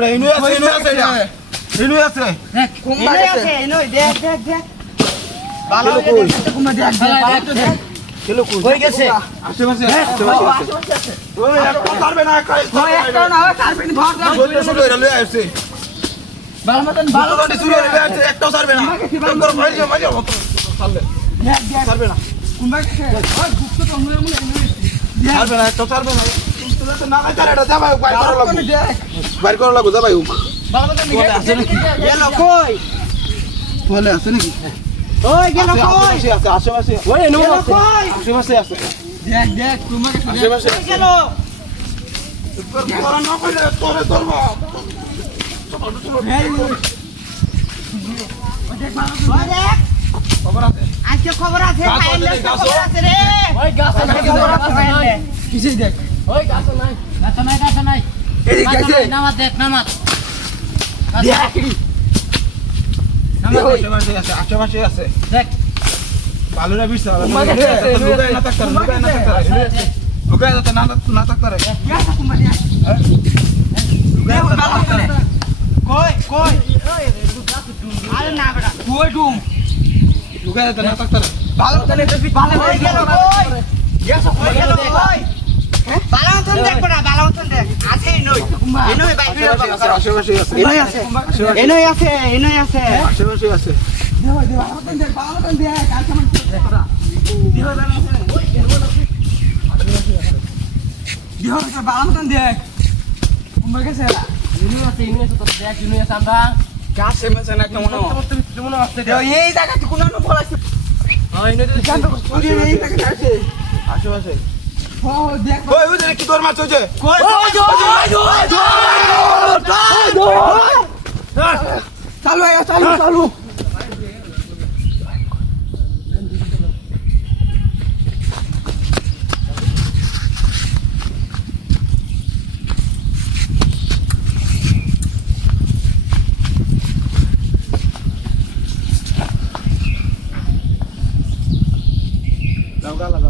রে ইনু আছে এটা ইনু আছে কুম্বা আছে ইনু দেখ ভালো দেখতে কুম্বা দেখ কেলো কই হয়ে গেছে আশেপাশে ওই একটা পারবে না ওই একটা না কার্পেট ভর দাও বলতে শুরু হয়ে লয়ে আসছে ভালো মতন ভালো ভালো শুরু হয়ে আসছে একটাও ছাড়বে না তোর মাইজে মত ছাড়বে ছাড়বে না কুম্বা গেছে ওই গুপ্ত তো মুলে মুলে ছাড়বে না একটাও ছাড়বে না তোরা তো না কারে এটা যাবাই বাইর করা লাগবে যাবাই ভালো মতন বলে আছে নাকি গেল কই বলে আছে নাকি ওই গেল কই আছে আশেপাশে ওই নো কই আশেপাশে আছে দেখ কুম্বা গেছে আশেপাশে ওই গেল তোরা না কইলে তোরে ধরব খবর আছে আজকে খবর আছে ফাইলে খবর আছে রে ওই গাছ খবর আছে ফাইলে কিসে দেখ ওই গাছ নাই এই গেছে নামাজ দেখ নামাজ দেখ আশেপাশে আছে আশেপাশে আছে দেখ বালুরা বিছাল লুকায় না থাকতারে লুকায় না থাকতারে গেছে কুম্বা দিয়া কই আরে না বেটা কই ডুম লুকায় না থাকতারে ভালো তাহলে ভালো হয়ে গেল কই গেছে কই গেল কই ভালো মতন দেখ বেটা ভালো মতন দেখ আছে এনই বাইরে আশেপাশে আছে এনই আছে আশেপাশে আছে ভালো মতন দেখ আর কেমন করা ভালো মতন দেখ কুম্বা গেছে ইউনিভার্সিটি তো দেখ ইউনিভার্সিটি আমরা গাছে মেছে না কেমন মনে আসছে এই জায়গাতে কোন না বলাইছে হ্যাঁ ইউনিভার্সিটি এই জায়গাতে আছে আশেপাশে ও দেখ ওই ওই কি তোর মাছ হইছে কই চালু লাগালা